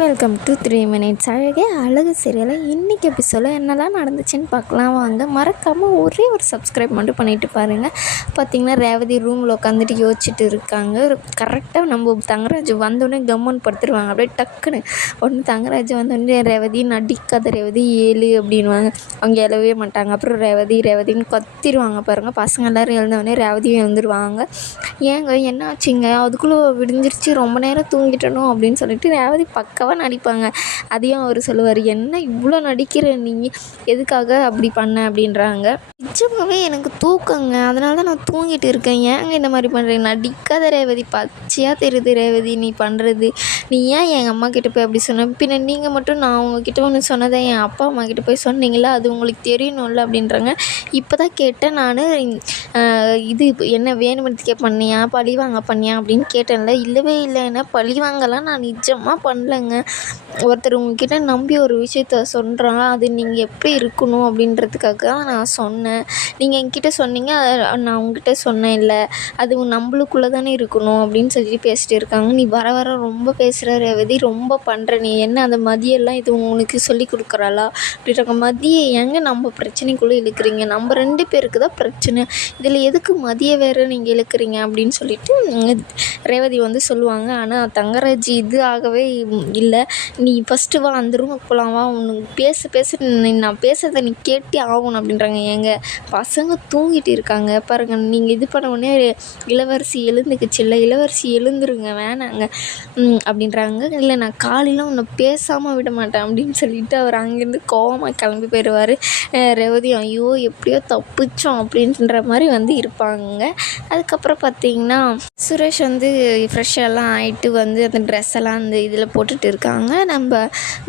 Welcome to 3 minutes அழகே அழகு சீரியலில் இன்றைக்கி எபிசோடில் என்னெல்லாம் நடந்துச்சுன்னு பார்க்கலாம் வாங்க. மறக்காமல் ஒரே ஒரு சப்ஸ்கிரைப் மட்டும் பண்ணிவிட்டு பாருங்கள். பார்த்திங்கன்னா ரேவதி ரூமில் உட்காந்துட்டு யோசிச்சுட்டு இருக்காங்க. கரெக்டாக நம்ம தங்கராஜ் வந்தோடனே கம்மன் படுத்துருவாங்க. அப்படியே டக்குன்னு ஒன்று தங்கராஜ் வந்தோடனே ரேவதி நடிக்காத ரேவதி ஏழு அப்படின்வாங்க. அவங்க எழவே மாட்டாங்க. அப்புறம் ரேவதின்னு கத்திடுவாங்க பாருங்கள். பசங்க எல்லோரும் எழுந்தவொடனே ரேவதியும் எழுந்துருவாங்க. ஏங்க என்ன ஆச்சுங்க, அதுக்குள்ளே விடிஞ்சிருச்சு, ரொம்ப நேரம் தூங்கிட்டணும் அப்படின்னு சொல்லிட்டு ரேவதி பக்காவாக நடிப்பாங்க. அதையும் அவர் சொல்லுவார், என்ன இவ்வளோ நடிக்கிற நீ, எதுக்காக அப்படி பண்ண அப்படின்றாங்க. நிஜமாகவே எனக்கு தூக்கங்க, அதனால தான் நான் தூங்கிட்டு இருக்கேன், ஏங்க இந்த மாதிரி பண்ணுறேன். நடிக்காத ரேவதி, பச்சையாக தெரியுது ரேவதி நீ பண்ணுறது. நீ ஏன் எங்கள் அம்மா கிட்டே போய் அப்படி சொன்ன, பின்ன நீங்கள் மட்டும் நான் உங்ககிட்ட ஒன்று சொன்னதை என் அப்பா அம்மா கிட்டே போய் சொன்னீங்களா, அது உங்களுக்கு தெரியணும்ல அப்படின்றாங்க. இப்போ தான் கேட்டேன் நான், இது என்ன வேணுமெடுத்துக்கே பண்ணியா, பழிவாங்க பண்ணியா அப்படின்னு கேட்டேன்ல. இல்லவே இல்லை, என்ன பழிவாங்கலாம் நான் நிஜமாக பண்ணலைங்க. ஒருத்தர் உங்ககிட்ட நம்பி ஒரு விஷயத்த சொல்கிறாங்க, அது நீங்கள் எப்படி இருக்கணும் அப்படின்றதுக்காக தான் நான் சொன்னேன். நீங்கள் என்கிட்ட சொன்னீங்க, நான் உங்ககிட்ட சொன்னேன் இல்லை, அது நம்மளுக்குள்ளே தானே இருக்கணும் அப்படின்னு சொல்லிட்டு பேசிட்டு இருக்காங்க. நீ வர வர ரொம்ப பேசுகிற ரேவதி, ரொம்ப பண்ணுற நீ, என்ன அந்த மதியெல்லாம் இது உனக்கு சொல்லி கொடுக்குறாளா அப்படின்றாங்க. மதியை ஏங்க நம்ம பிரச்சனைக்குள்ளே இழுக்கிறீங்க, நம்ம 2 பேருக்கு தான் பிரச்சனை, இதில் எதுக்கு மதிய வேறு நீங்கள் இழுக்கிறீங்க அப்படின்னு சொல்லிட்டு ரேவதி வந்து சொல்லுவாங்க. ஆனால் தங்கராஜ் இது ஆகவே இல்லை, நீ ஃபஸ்ட்டு வா, அந்த ரூமுக்கு போகலாம் வா, உனக்கு பேச நான் பேசுகிறத நீ கேட்டே ஆகணும் அப்படின்றாங்க. ஏங்க பசங்க தூங்கிட்டு இருக்காங்க பாருங்கள், நீங்கள் இது பண்ண உடனே இளவரசி எழுந்துக்குச்சு இல்லை, இளவரசி எழுந்துருங்க வேணாங்க அப்படின்றாங்க. இல்லை நான் காலையில் உன்னை பேசாமல் விட மாட்டேன் அப்படின்னு சொல்லிட்டு அவர் அங்கேருந்து கோவமாக கிளம்பி போயிடுவார். ரேவதி ஐயோ எப்படியோ தப்பிச்சோம் அப்படின்ற மாதிரி வந்து இருப்பாங்க. அதுக்கப்புறம் பார்த்திங்கன்னா சுரேஷ் வந்து ஃப்ரெஷ்ஷெல்லாம் ஆகிட்டு வந்து அந்த ட்ரெஸ் எல்லாம் அந்த இதில் போட்டுட்டு இருக்காங்க. நம்ம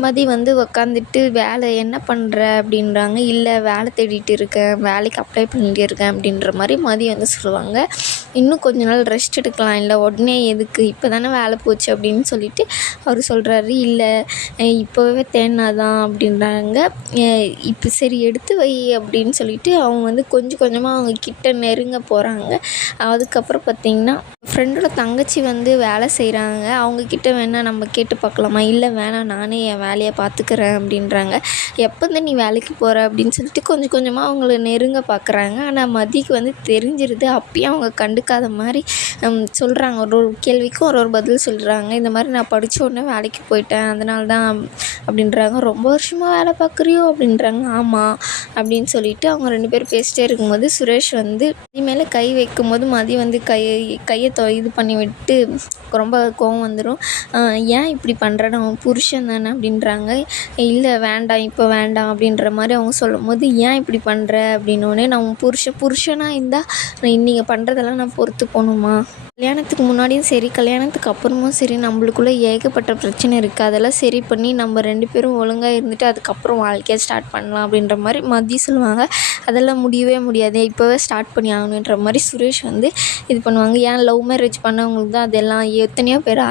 மதி வந்து உக்காந்துட்டு வேலை என்ன பண்ணுற அப்படின்றாங்க. இல்லை வேலை தேடிட்டு இருக்கேன், வேலைக்கு அப்ளை பண்ணிகிட்டு இருக்கேன் அப்படின்ற மாதிரி மதி வந்து சொல்லுவாங்க. இன்னும் கொஞ்ச நாள் ரெஸ்ட் எடுக்கலாம், இல்லை உடனே எதுக்கு, இப்போ தானே வேலை போச்சு அப்படின்னு சொல்லிட்டு அவர் சொல்கிறாரு. இல்லை இப்போவே தேனாதான் அப்படின்றாங்க. இப்போ சரி எடுத்து வை அப்படின்னு சொல்லிட்டு அவங்க வந்து கொஞ்சம் கொஞ்சமாக அவங்க கிட்ட நெருங்க போகிறாங்க. அதுக்கப்புறம் பார்த்திங்கன்னா ஃப்ரெண்டோட தங்கச்சி வந்து வேலை செய்கிறாங்க, அவங்கக்கிட்ட வேணால் நம்ம கேட்டு பார்க்கலாமா. இல்லை வேணாம், நானே என் வேலையை பார்த்துக்கிறேன் அப்படின்றாங்க. எப்போதான் நீ வேலைக்கு போகிற அப்படின்னு சொல்லிட்டு கொஞ்சம் கொஞ்சமாக அவங்கள நெருங்க பார்க்குறாங்க. ஆனால் மதிக்கு வந்து தெரிஞ்சிருது. அப்பயும் அவங்க கண்டுக்காத மாதிரி சொல்கிறாங்க. ஒரு கேள்விக்கும் ஒரு பதில் சொல்கிறாங்க. இந்த மாதிரி நான் படித்த உடனே வேலைக்கு போயிட்டேன், அதனால தான் அப்படின்றாங்க. ரொம்ப வருஷமாக வேலை பார்க்குறியோ அப்படின்றாங்க. ஆமாம் அப்படின்னு சொல்லிட்டு அவங்க 2 பேரும் பேசிட்டே இருக்கும்போது சுரேஷ் வந்து மதி மேலே கை வைக்கும்போது மதி வந்து கையை இது பண்ணி விட்டு ரொம்ப கோவம் வந்துடும். ஏன் இப்படி பண்ணுறேன்னு, அவன் புருஷன் தானே அப்படின்றாங்க. இல்லை வேண்டாம், இப்போ வேண்டாம் அப்படின்ற மாதிரி அவங்க சொல்லும் போது, ஏன் இப்படி பண்ணுற அப்படின்னோடனே, நான் உன் புருஷனாக இருந்தால் நீங்கள் பண்ணுறதெல்லாம் நான் பொறுத்து போகணுமா, கல்யாணத்துக்கு முன்னாடியும் சரி கல்யாணத்துக்கு அப்புறமும் சரி நம்மளுக்குள்ளே ஏகப்பட்ட பிரச்சனை இருக்குது, அதெல்லாம் சரி பண்ணி நம்ம 2 பேரும் ஒழுங்காக இருந்துட்டு அதுக்கப்புறம் வாழ்க்கையை ஸ்டார்ட் பண்ணலாம் அப்படின்ற மாதிரி மதி சொல்லுவாங்க. அதெல்லாம் முடியவே முடியாது, இப்போவே ஸ்டார்ட் பண்ணி ஆகணுன்ற மாதிரி சுரேஷ் வந்து இது பண்ணுவாங்க. ஏன் லவ் மேரேஜ் பண்ணவங்களுக்கு தான் அதெல்லாம், எத்தனையோ பேர்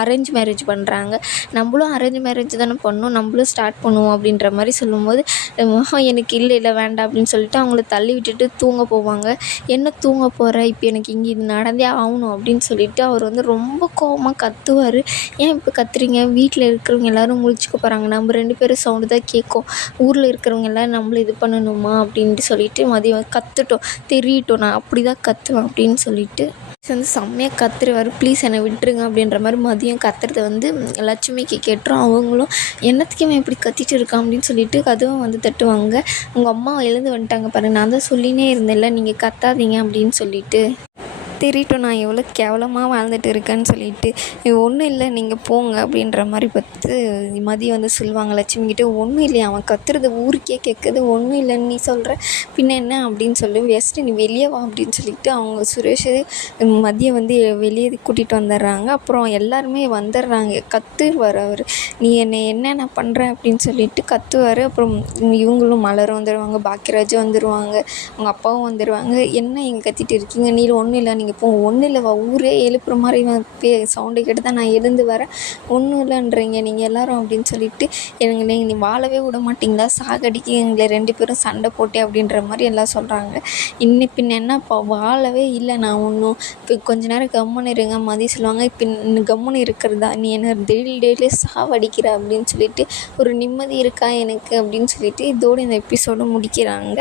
அரேஞ்ச் மேரேஜ் பண்ணுறாங்க, நம்மளும் அரேஞ்ச் மேரேஜ் தானே பண்ணணும், நம்மளும் ஸ்டார்ட் பண்ணுவோம் அப்படின்ற மாதிரி சொல்லும்போது எனக்கு இல்லை வேண்டாம் அப்படின்னு சொல்லிட்டு அவங்கள தள்ளி விட்டுட்டு தூங்க போவாங்க. என்ன தூங்க போகிற, இப்போ எனக்கு இங்கே இது நடந்தே ஆகணும் அப்படின்னு சொல்லிட்டு அவர் வந்து ரொம்ப கோவமாக கத்துவார். ஏன் இப்போ கத்துறீங்க, வீட்டில் இருக்கிறவங்க எல்லோரும் முழிச்சுக்க போகிறாங்க, நம்ம 2 பேரும் சவுண்டு தான் கேட்கும், ஊரில் இருக்கிறவங்க எல்லாம் நம்மளை இது பண்ணணுமா அப்படின்ட்டு சொல்லிட்டு மதியம் கற்றுட்டோம், தெரியட்டும், நான் அப்படி தான் கத்துவேன் அப்படின்னு சொல்லிட்டு வந்து செம்மையாக கத்துருவார். ப்ளீஸ் என்னை விட்டுருங்க அப்படின்ற மாதிரி மதியம் கத்துறதை வந்து லட்சுமிக்கு கேட்டுரும். அவங்களும் என்னத்துக்குமே இப்படி கத்திட்டு இருக்கான் அப்படின்னு சொல்லிட்டு கதவும் வந்து தட்டுவாங்க. உங்கள் அம்மா எழுந்து வந்துட்டாங்க பாரு, நான் தான் சொல்லினே இருந்தேன்ல நீங்கள் கத்தாதீங்க அப்படின்னு சொல்லிட்டு, தெரியட்டும் நான் எவ்வளோ கேவலமாக வாழ்ந்துட்டு இருக்கேன்னு சொல்லிட்டு, ஒன்றும் இல்லை நீங்கள் போங்க அப்படின்ற மாதிரி பார்த்து மதி வந்து சொல்லுவாங்க லட்சுமிக்கிட்ட. ஒன்றும் இல்லையா, அவன் கத்துறது ஊருக்கே கேட்குது, ஒன்றும் இல்லைன்னு நீ சொல்கிற, பின்ன என்ன அப்படின்னு சொல்லி வேஸ்ட்டு, நீ வெளியே வா அப்படின்னு சொல்லிட்டு அவங்க சுரேஷ் மதியை வந்து வெளியே கூட்டிகிட்டு வந்துடுறாங்க. அப்புறம் எல்லாருமே வந்துடுறாங்க. கத்துவார் அவர், நீ என்ன பண்ணுற அப்படின்னு சொல்லிட்டு கத்துவார். அப்புறம் இவங்களும் மலரும் வந்துடுவாங்க, பாக்கியராஜும் வந்துடுவாங்க, அவங்க அப்பாவும் வந்துடுவாங்க. என்ன இங்கே கத்திட்டு இருக்கீங்க, நீ ஒன்றும் இல்லை நீங்கள் போங்க, ஒன்றும் இல்லை ஊரே எழுப்புற மாதிரி சவுண்டு கேட்டு தான் நான் எழுந்து வரேன், ஒன்றும் இல்லைன்றீங்க நீங்கள் எல்லோரும் அப்படின்னு சொல்லிட்டு நீ வாழவே விட மாட்டிங்களா, சாகடிக்கு எங்களை 2 பேரும் சண்டை போட்டே அப்படின்ற மாதிரி எல்லாம் சொல்கிறாங்க. பின்ன என்னப்பா வாழவே இல்லை நான் ஒன்றும், இப்போ கொஞ்ச நேரம் கம்முன்னு இருங்க மதி சொல்லுவாங்க, இப்போ கம்முன்னு இருக்கிறதா, நீ என்ன டெய்லி சாவடிக்கிற அப்படின்னு சொல்லிட்டு ஒரு நிம்மதி இருக்கா எனக்கு அப்படின்னு சொல்லிட்டு இதோடு இந்த எபிசோடு முடிக்கிறாங்க.